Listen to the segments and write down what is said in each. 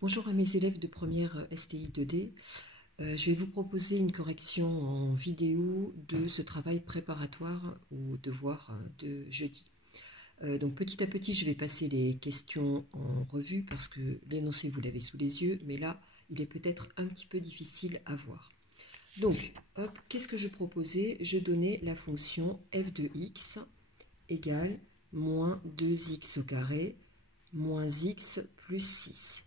Bonjour à mes élèves de première STI 2D. Je vais vous proposer une correction en vidéo de ce travail préparatoire au devoir de jeudi. Donc petit à petit, je vais passer les questions en revue parce que l'énoncé, vous l'avez sous les yeux, mais là, il est peut-être un petit peu difficile à voir. Donc, hop, qu'est-ce que je proposais? Je donnais la fonction f de x égale moins 2x au carré moins x plus 6.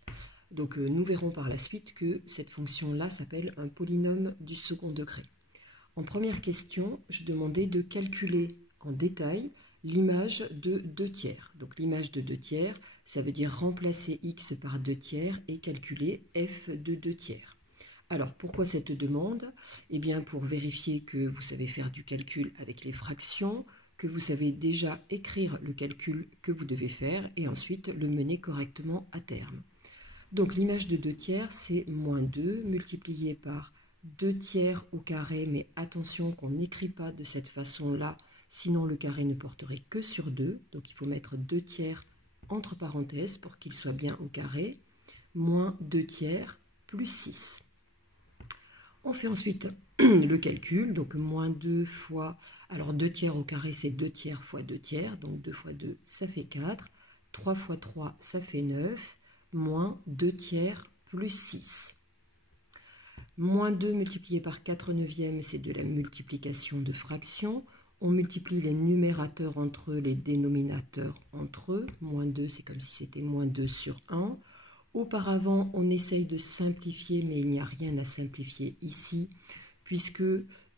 Donc nous verrons par la suite que cette fonction-là s'appelle un polynôme du second degré. En première question, je demandais de calculer en détail l'image de 2 tiers. Donc l'image de 2 tiers, ça veut dire remplacer x par 2 tiers et calculer f de 2 tiers. Alors pourquoi cette demande? Eh bien pour vérifier que vous savez faire du calcul avec les fractions, que vous savez déjà écrire le calcul que vous devez faire et ensuite le mener correctement à terme. Donc l'image de 2 tiers, c'est moins 2 multiplié par 2 tiers au carré, mais attention qu'on n'écrit pas de cette façon-là, sinon le carré ne porterait que sur 2, donc il faut mettre 2 tiers entre parenthèses pour qu'il soit bien au carré, moins 2 tiers plus 6. On fait ensuite le calcul, donc moins 2 fois, alors 2 tiers au carré c'est 2 tiers fois 2 tiers, donc 2 fois 2 ça fait 4, 3 fois 3 ça fait 9, moins 2 tiers plus 6. Moins 2 multiplié par 4 neuvièmes, c'est de la multiplication de fractions. On multiplie les numérateurs entre eux, les dénominateurs entre eux. Moins 2, c'est comme si c'était moins 2 sur 1. Auparavant, on essaye de simplifier, mais il n'y a rien à simplifier ici, puisque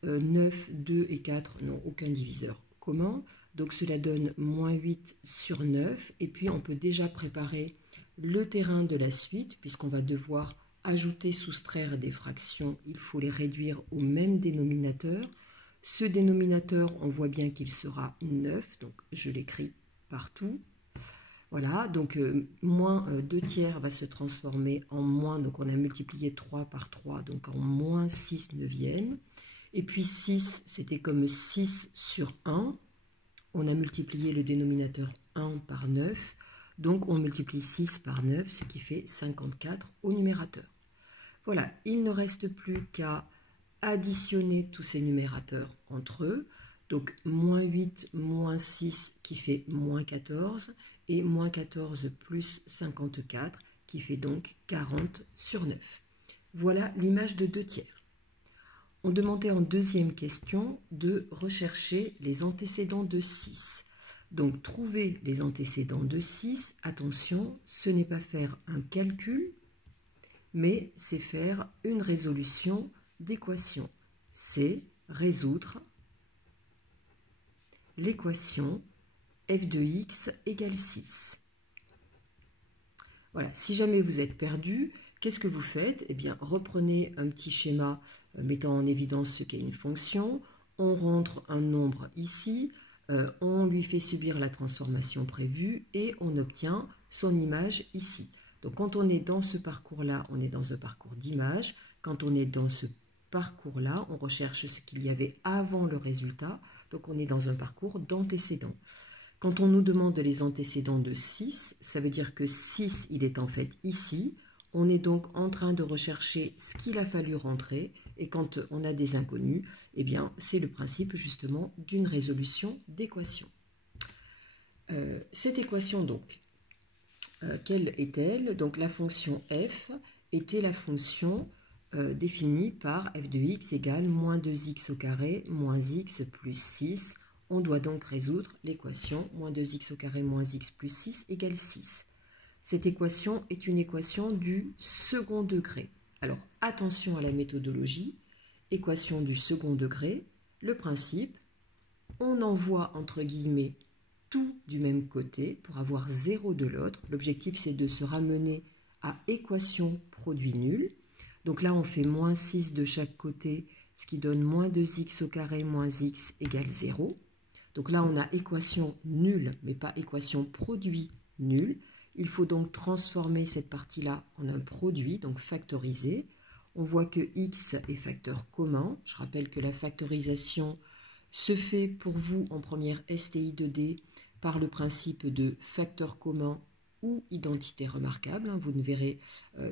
9, 2 et 4 n'ont aucun diviseur commun. Donc cela donne moins 8 sur 9. Et puis on peut déjà préparer le terrain de la suite, puisqu'on va devoir ajouter, soustraire des fractions, il faut les réduire au même dénominateur. Ce dénominateur, on voit bien qu'il sera 9, donc je l'écris partout. Voilà, donc moins 2 tiers va se transformer en moins, donc on a multiplié 3 par 3, donc en moins 6 neuvièmes. Et puis 6, c'était comme 6 sur 1. On a multiplié le dénominateur 1 par 9. Donc on multiplie 6 par 9, ce qui fait 54 au numérateur. Voilà, il ne reste plus qu'à additionner tous ces numérateurs entre eux. Donc moins 8, moins 6 qui fait moins 14 et moins 14 plus 54 qui fait donc 40 sur 9. Voilà l'image de 2 tiers. On demandait en deuxième question de rechercher les antécédents de 6. Donc, trouver les antécédents de 6, attention, ce n'est pas faire un calcul, mais c'est faire une résolution d'équation. C'est résoudre l'équation f de x égale 6. Voilà, si jamais vous êtes perdu, qu'est-ce que vous faites? Eh bien, reprenez un petit schéma mettant en évidence ce qu'est une fonction. On rentre un nombre ici. On lui fait subir la transformation prévue et on obtient son image ici. Donc quand on est dans ce parcours-là, on est dans un parcours d'image. Quand on est dans ce parcours-là, on recherche ce qu'il y avait avant le résultat. Donc on est dans un parcours d'antécédents. Quand on nous demande les antécédents de 6, ça veut dire que 6, il est en fait ici. On est donc en train de rechercher ce qu'il a fallu rentrer. Et quand on a des inconnus, eh bien, c'est le principe justement d'une résolution d'équation. Cette équation donc, quelle est-elle? Donc la fonction f était la fonction définie par f de x égale moins 2x au carré moins x plus 6. On doit donc résoudre l'équation moins 2x au carré moins x plus 6 égale 6. Cette équation est une équation du second degré. Alors, attention à la méthodologie. Équation du second degré, le principe, on envoie entre guillemets tout du même côté pour avoir 0 de l'autre. L'objectif, c'est de se ramener à équation produit nul. Donc là, on fait moins 6 de chaque côté, ce qui donne moins 2x au carré moins x égale 0. Donc là, on a équation nulle, mais pas équation produit nul. Il faut donc transformer cette partie-là en un produit, donc factoriser. On voit que x est facteur commun. Je rappelle que la factorisation se fait pour vous en première STI 2D par le principe de facteur commun ou identité remarquable. Vous ne verrez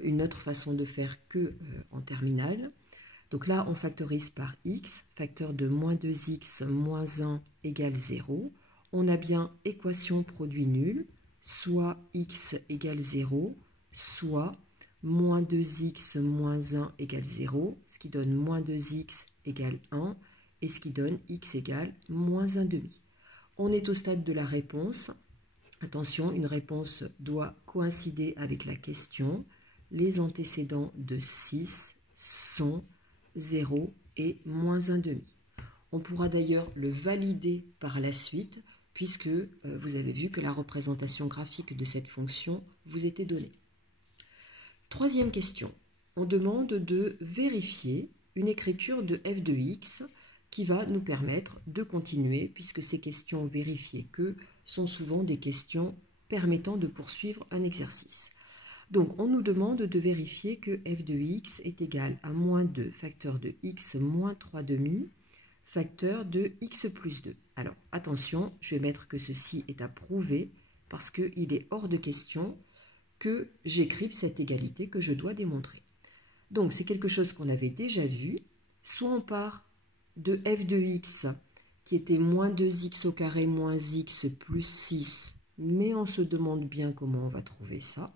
une autre façon de faire que en terminale. Donc là, on factorise par x, facteur de moins 2x moins 1 égale 0. On a bien équation produit nul, soit x égale 0, soit moins 2x moins 1 égale 0, ce qui donne moins 2x égale 1, et ce qui donne x égale moins 1 demi. On est au stade de la réponse. Attention, une réponse doit coïncider avec la question. Les antécédents de 6 sont 0 et moins 1 demi. On pourra d'ailleurs le valider par la suite, puisque vous avez vu que la représentation graphique de cette fonction vous était donnée. Troisième question. On demande de vérifier une écriture de f de x qui va nous permettre de continuer, puisque ces questions vérifiées que sont souvent des questions permettant de poursuivre un exercice. Donc, on nous demande de vérifier que f de x est égal à moins 2 facteur de x moins 3 demi facteur de x plus 2. Alors, attention, je vais mettre que ceci est à prouver parce qu'il est hors de question que j'écrive cette égalité que je dois démontrer. Donc, c'est quelque chose qu'on avait déjà vu. Soit on part de f de x qui était moins 2x au carré moins x plus 6, mais on se demande bien comment on va trouver ça.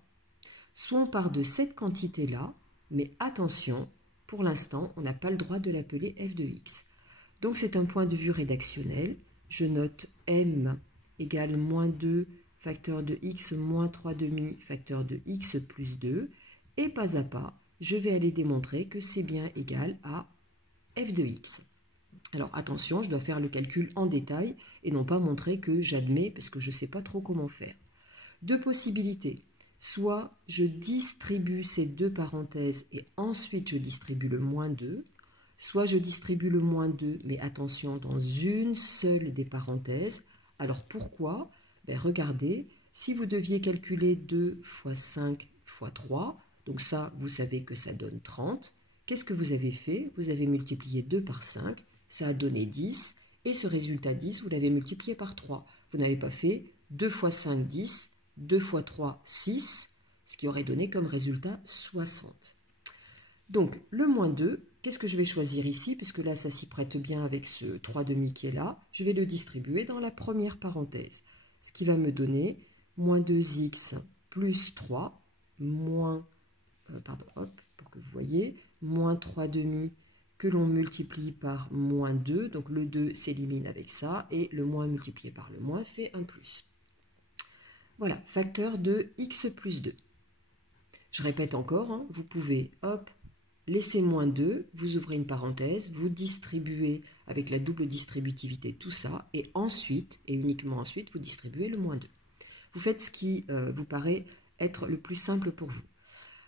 Soit on part de cette quantité-là, mais attention, pour l'instant, on n'a pas le droit de l'appeler f de x. Donc c'est un point de vue rédactionnel. Je note m égale moins 2 facteur de x moins 3 demi facteur de x plus 2. Et pas à pas, je vais aller démontrer que c'est bien égal à f de x. Alors attention, je dois faire le calcul en détail et non pas montrer que j'admets parce que je ne sais pas trop comment faire. Deux possibilités. Soit je distribue ces deux parenthèses et ensuite je distribue le moins 2, soit je distribue le moins 2, mais attention, dans une seule des parenthèses. Alors pourquoi? Regardez, si vous deviez calculer 2 fois 5 fois 3, donc ça, vous savez que ça donne 30. Qu'est-ce que vous avez fait? Vous avez multiplié 2 par 5, ça a donné 10, et ce résultat 10, vous l'avez multiplié par 3. Vous n'avez pas fait 2 fois 5, 10, 2 fois 3, 6, ce qui aurait donné comme résultat 60. Donc, le moins 2, qu'est-ce que je vais choisir ici? Puisque là, ça s'y prête bien avec ce 3 demi qui est là. Je vais le distribuer dans la première parenthèse. Ce qui va me donner moins 2x plus 3, moins, pour que vous voyez, moins 3 demi que l'on multiplie par moins 2. Donc, le 2 s'élimine avec ça. Et le moins multiplié par le moins fait un plus. Voilà, facteur de x plus 2. Je répète encore, vous pouvez, laisser moins 2, vous ouvrez une parenthèse, vous distribuez avec la double distributivité tout ça, et ensuite, et uniquement ensuite, vous distribuez le moins 2. Vous faites ce qui vous paraît être le plus simple pour vous.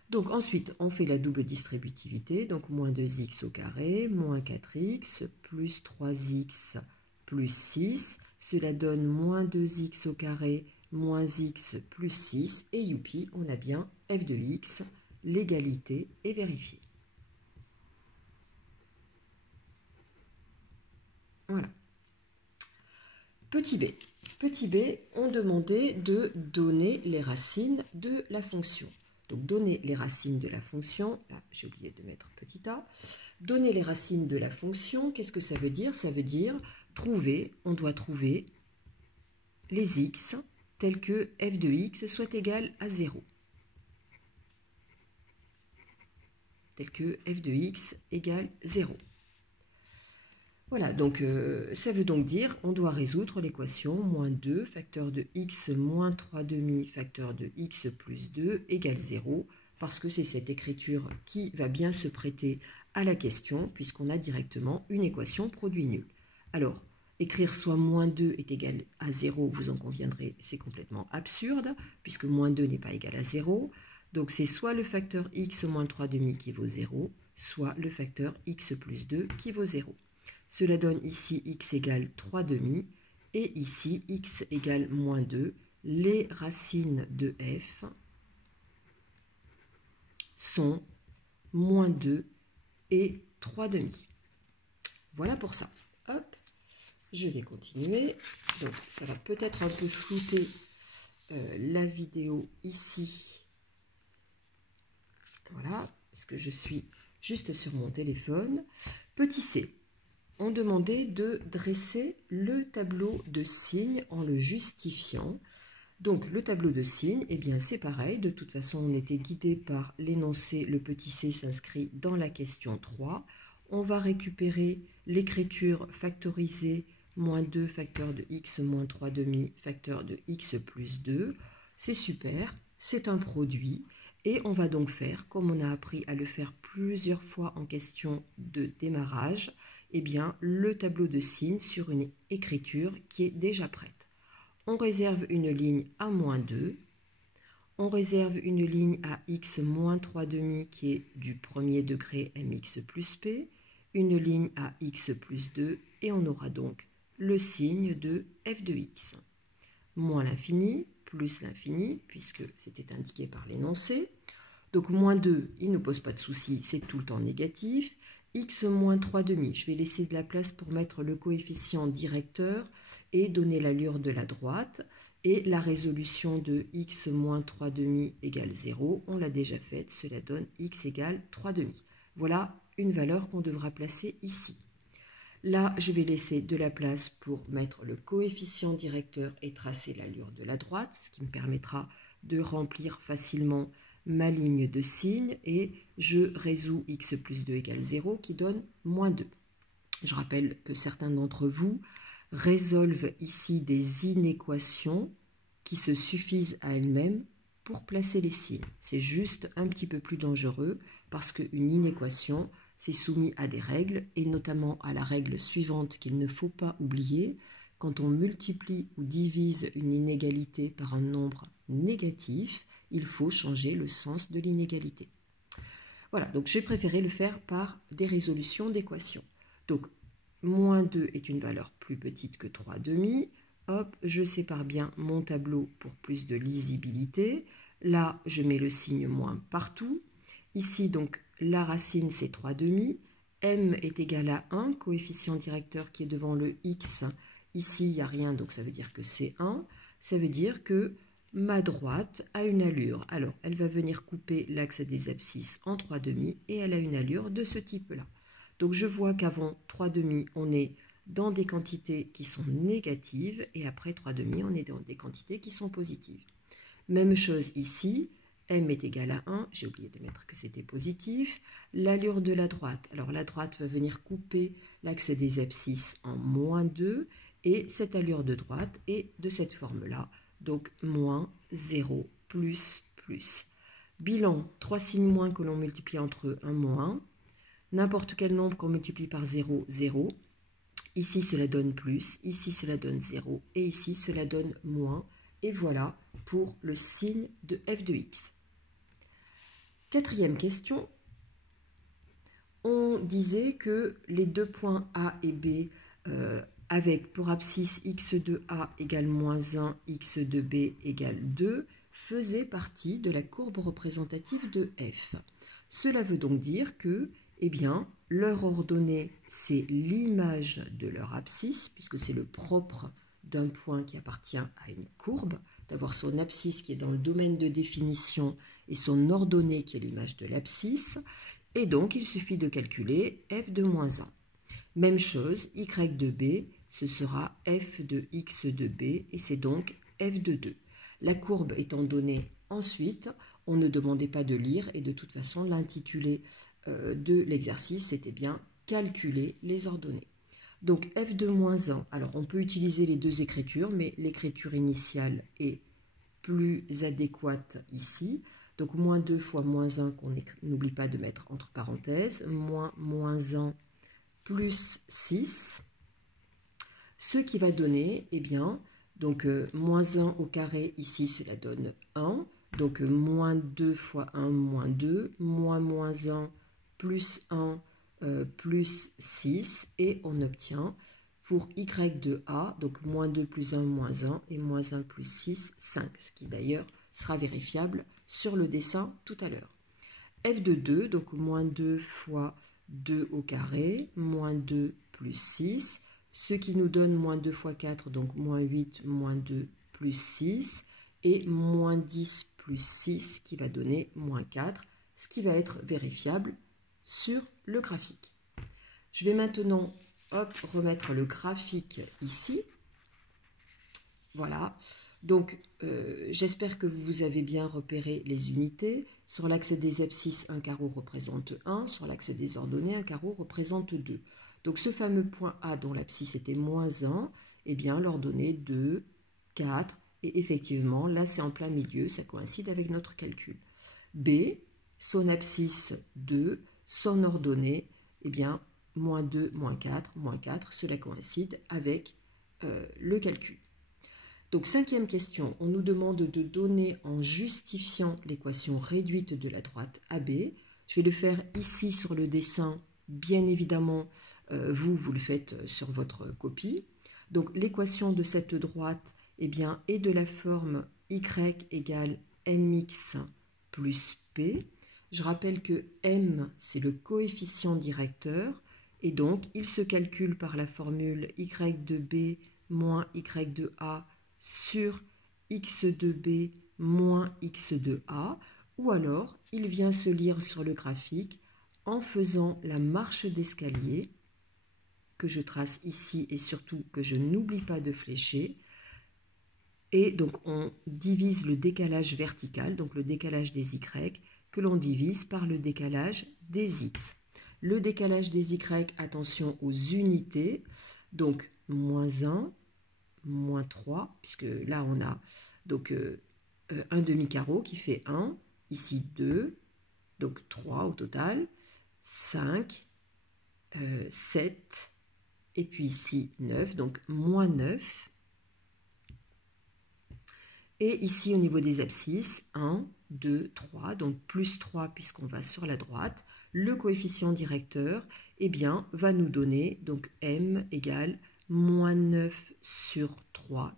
Donc ensuite, on fait la double distributivité, donc moins 2x au carré, moins 4x, plus 3x, plus 6. Cela donne moins 2x au carré, moins x plus 6, et youpi, on a bien f de x, l'égalité est vérifiée. Voilà. Petit b. Petit b, on demandait de donner les racines de la fonction. Donc, donner les racines de la fonction, là, j'ai oublié de mettre petit a. Donner les racines de la fonction, qu'est-ce que ça veut dire? Ça veut dire trouver, on doit trouver les x tels que f de x soit égal à 0. Tel que f de x égale 0. Voilà, donc ça veut donc dire on doit résoudre l'équation moins 2 facteur de x moins 3 demi facteur de x plus 2 égale 0, parce que c'est cette écriture qui va bien se prêter à la question, puisqu'on a directement une équation produit nul. Alors, écrire soit moins 2 est égal à 0, vous en conviendrez, c'est complètement absurde, puisque moins 2 n'est pas égal à 0. Donc c'est soit le facteur x moins 3 demi qui vaut 0, soit le facteur x plus 2 qui vaut 0. Cela donne ici x égale 3 demi et ici x égale moins 2. Les racines de f sont moins 2 et 3 demi. Voilà pour ça. Hop, je vais continuer. Donc ça va peut-être un peu flouter la vidéo ici. Voilà, parce que je suis juste sur mon téléphone. Petit c, on demandait de dresser le tableau de signes en le justifiant. Donc le tableau de signes, eh bien c'est pareil, de toute façon on était guidé par l'énoncé, le petit c s'inscrit dans la question 3. On va récupérer l'écriture factorisée moins 2 facteur de x moins 3 demi facteur de x plus 2. C'est super, c'est un produit et on va donc faire, comme on a appris à le faire plusieurs fois en question de démarrage, eh bien le tableau de signes sur une écriture qui est déjà prête. On réserve une ligne à moins 2, on réserve une ligne à x moins 3 demi qui est du premier degré mx plus p, une ligne à x plus 2 et on aura donc le signe de f de x. Moins l'infini plus l'infini puisque c'était indiqué par l'énoncé. Donc moins 2, il ne pose pas de souci, c'est tout le temps négatif. X moins 3 demi, je vais laisser de la place pour mettre le coefficient directeur et donner l'allure de la droite. Et la résolution de x moins 3 demi égale 0, on l'a déjà faite, cela donne x égale 3 demi. Voilà une valeur qu'on devra placer ici. Là, je vais laisser de la place pour mettre le coefficient directeur et tracer l'allure de la droite, ce qui me permettra de remplir facilement ma ligne de signes et je résous x plus 2 égale 0 qui donne moins 2. Je rappelle que certains d'entre vous résolvent ici des inéquations qui se suffisent à elles-mêmes pour placer les signes. C'est juste un petit peu plus dangereux parce qu'une inéquation, c'est soumis à des règles et notamment à la règle suivante qu'il ne faut pas oublier. Quand on multiplie ou divise une inégalité par un nombre négatif, il faut changer le sens de l'inégalité. Voilà, donc j'ai préféré le faire par des résolutions d'équations. Donc, moins 2 est une valeur plus petite que 3 demi. Hop, je sépare bien mon tableau pour plus de lisibilité. Là, je mets le signe moins partout. Ici, donc, la racine, c'est 3 demi. M est égal à 1, coefficient directeur qui est devant le x. Ici, il n'y a rien, donc ça veut dire que c'est 1. Ça veut dire que ma droite a une allure. Alors, elle va venir couper l'axe des abscisses en 3 demi et elle a une allure de ce type-là. Donc, je vois qu'avant 3 demi, on est dans des quantités qui sont négatives et après 3 demi, on est dans des quantités qui sont positives. Même chose ici, m est égal à 1, j'ai oublié de mettre que c'était positif. L'allure de la droite, alors la droite va venir couper l'axe des abscisses en moins 2 et cette allure de droite est de cette forme-là. Donc, moins 0, plus, plus. Bilan, 3 signes moins que l'on multiplie entre eux, un moins. N'importe quel nombre qu'on multiplie par 0, 0. Ici, cela donne plus. Ici, cela donne 0. Et ici, cela donne moins. Et voilà pour le signe de f de x. Quatrième question. On disait que les deux points A et B avec pour abscisse x de A égale moins 1, x de B égale 2, faisaient partie de la courbe représentative de f. Cela veut donc dire que, eh bien, leur ordonnée, c'est l'image de leur abscisse, puisque c'est le propre d'un point qui appartient à une courbe, d'avoir son abscisse qui est dans le domaine de définition et son ordonnée qui est l'image de l'abscisse. Et donc, il suffit de calculer f de moins 1. Même chose, y de b, ce sera f de x de b, et c'est donc f de 2. La courbe étant donnée ensuite, on ne demandait pas de lire, et de toute façon, l'intitulé de l'exercice, c'était bien calculer les ordonnées. Donc f de moins 1, alors on peut utiliser les deux écritures, mais l'écriture initiale est plus adéquate ici. Donc moins 2 fois moins 1 qu'on n'oublie pas de mettre entre parenthèses, moins 1 plus 6, ce qui va donner, eh bien, donc moins 1 au carré, ici cela donne 1, donc moins 2 fois 1, moins 2, moins 1 plus 1 plus 6, et on obtient pour y de a, donc moins 2 plus 1, moins 1, et moins 1 plus 6, 5, ce qui d'ailleurs sera vérifiable sur le dessin tout à l'heure. F de 2, donc moins 2 fois 2 au carré, moins 2 plus 6, ce qui nous donne moins 2 fois 4, donc moins 8, moins 2 plus 6, et moins 10 plus 6 qui va donner moins 4, ce qui va être vérifiable sur le graphique. Je vais maintenant remettre le graphique ici. Voilà. Donc, j'espère que vous avez bien repéré les unités. Sur l'axe des abscisses, un carreau représente 1. Sur l'axe des ordonnées, un carreau représente 2. Donc, ce fameux point A dont l'abscisse était moins 1, eh bien, l'ordonnée 2, 4. Et effectivement, là, c'est en plein milieu. Ça coïncide avec notre calcul. B, son abscisse 2, son ordonnée, eh bien, moins 2, moins 4, cela coïncide avec le calcul. Donc, cinquième question, on nous demande de donner en justifiant l'équation réduite de la droite AB. Je vais le faire ici sur le dessin, bien évidemment, vous le faites sur votre copie. Donc, l'équation de cette droite eh bien, est de la forme y égale mx plus p. Je rappelle que m, c'est le coefficient directeur, et donc il se calcule par la formule y de b moins y de a sur x de b moins x de a, ou alors il vient se lire sur le graphique en faisant la marche d'escalier que je trace ici et surtout que je n'oublie pas de flécher. Et donc on divise le décalage vertical, donc le décalage des y, que l'on divise par le décalage des x. Le décalage des y, attention aux unités, donc moins 1, moins 3, puisque là on a donc un demi-carreau qui fait 1, ici 2, donc 3 au total, 5, 7, et puis ici 9, donc moins 9. Et ici, au niveau des abscisses, 1, 2, 3, donc plus 3 puisqu'on va sur la droite. Le coefficient directeur, eh bien, va nous donner, donc m égale moins 9 sur 3,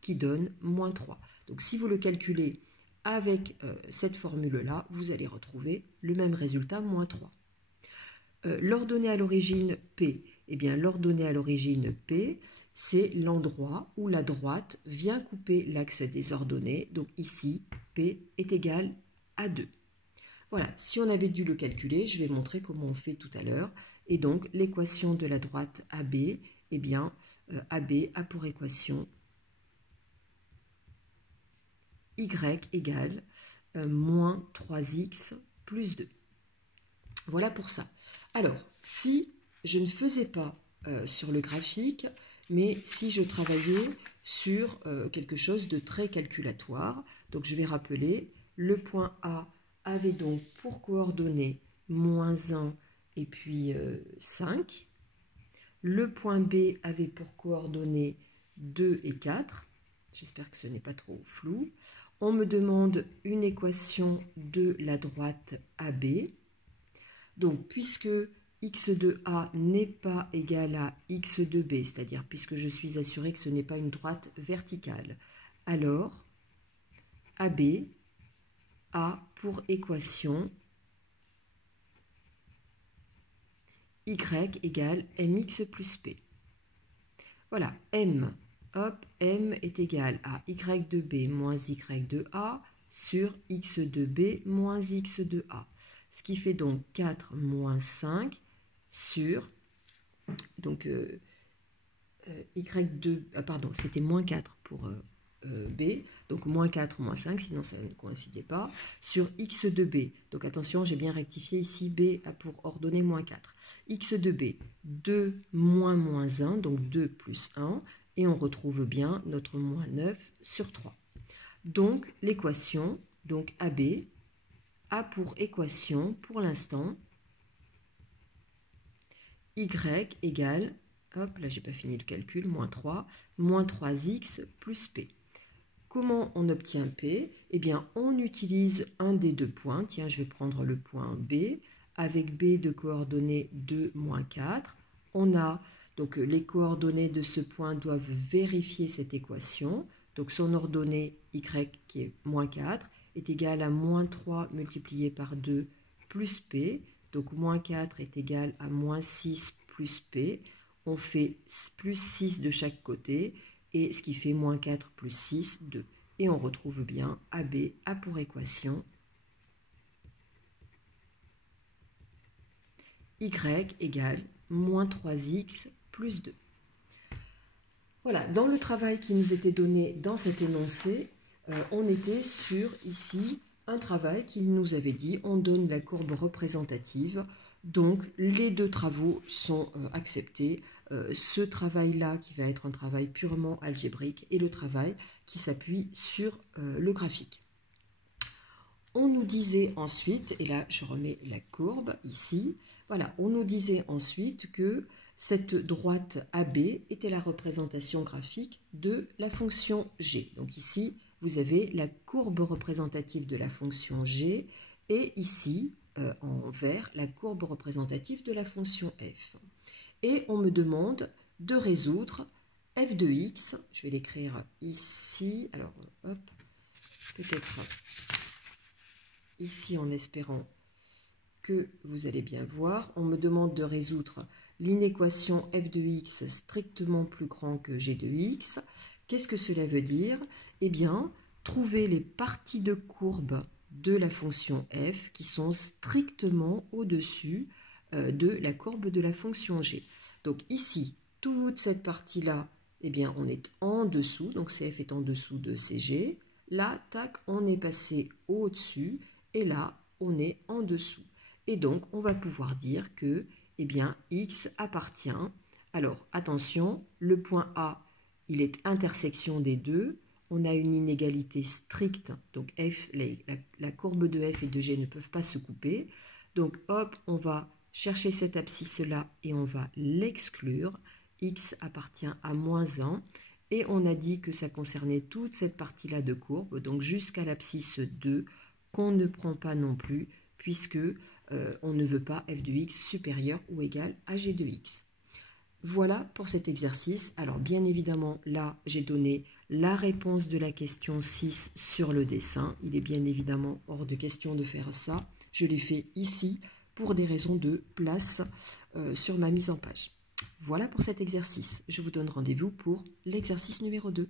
qui donne moins 3. Donc, si vous le calculez avec cette formule-là, vous allez retrouver le même résultat, moins 3. L'ordonnée à l'origine P, eh bien, l'ordonnée à l'origine P, c'est l'endroit où la droite vient couper l'axe des ordonnées. Donc ici, P est égal à 2. Voilà, si on avait dû le calculer, je vais montrer comment on fait tout à l'heure. Et donc, l'équation de la droite AB, eh bien, AB a pour équation y égale moins 3x plus 2. Voilà pour ça. Alors, si je ne faisais pas sur le graphique, mais si je travaillais sur quelque chose de très calculatoire, donc je vais rappeler, le point A avait donc pour coordonnées moins 1 et puis 5. Le point B avait pour coordonnées 2 et 4. J'espère que ce n'est pas trop flou. On me demande une équation de la droite AB. Donc, puisque x de A n'est pas égal à x de B, c'est-à-dire puisque je suis assuré que ce n'est pas une droite verticale, alors AB a pour équation y égale mx plus p. Voilà, m est égal à y de B moins y de A sur x de B moins x de A. Ce qui fait donc 4 moins 5 sur, donc y2, pardon, c'était moins 4 pour B, donc moins 4, moins 5, sinon ça ne coïncidait pas, sur x de B. Donc attention, j'ai bien rectifié ici, B a pour ordonnée moins 4. X de B, 2 moins moins 1, donc 2 plus 1, et on retrouve bien notre moins 9 sur 3. Donc l'équation, donc AB, a pour équation, pour l'instant, y égale, hop, là j'ai pas fini le calcul, moins 3x plus p. Comment on obtient p? Eh bien, on utilise un des deux points. Tiens, je vais prendre le point B, avec B de coordonnées 2, moins 4. On a, donc les coordonnées de ce point doivent vérifier cette équation. Donc son ordonnée y, qui est moins 4, est égale à moins 3 multiplié par 2 plus p. Donc moins 4 est égal à moins 6 plus p. On fait plus 6 de chaque côté, et ce qui fait moins 4 plus 6, 2. et on retrouve bien AB a pour équation y égale moins 3x plus 2. Voilà, dans le travail qui nous était donné dans cet énoncé, on était sur ici un travail qu'il nous avait dit, on donne la courbe représentative, donc les deux travaux sont acceptés. Ce travail-là qui va être un travail purement algébrique et le travail qui s'appuie sur le graphique. On nous disait ensuite, et là je remets la courbe ici, voilà, on nous disait ensuite que cette droite AB était la représentation graphique de la fonction G. Donc ici, vous avez la courbe représentative de la fonction G et ici, en vert, la courbe représentative de la fonction F. Et on me demande de résoudre f de x, je vais l'écrire ici, alors hop, peut-être ici en espérant que vous allez bien voir, on me demande de résoudre l'inéquation f de x strictement plus grand que g de x. Qu'est-ce que cela veut dire? Eh bien, trouver les parties de courbe de la fonction f qui sont strictement au-dessus de la courbe de la fonction g. Donc ici, toute cette partie-là, eh bien, on est en dessous, donc CF est en dessous de CG. Là, tac, on est passé au-dessus, et là, on est en dessous. Et donc, on va pouvoir dire que, eh bien, X appartient. Alors, attention, le point A, il est intersection des deux. On a une inégalité stricte, donc F, la courbe de F et de G ne peuvent pas se couper. Donc, hop, on va chercher cette abscisse-là et on va l'exclure. X appartient à moins 1. Et on a dit que ça concernait toute cette partie-là de courbe, donc jusqu'à l'abscisse 2, qu'on ne prend pas non plus, puisque on ne veut pas f de x supérieur ou égal à g de x. Voilà pour cet exercice. Alors bien évidemment, là, j'ai donné la réponse de la question 6 sur le dessin. Il est bien évidemment hors de question de faire ça. Je l'ai fait ici pour des raisons de place sur ma mise en page. Voilà pour cet exercice. Je vous donne rendez-vous pour l'exercice numéro 2.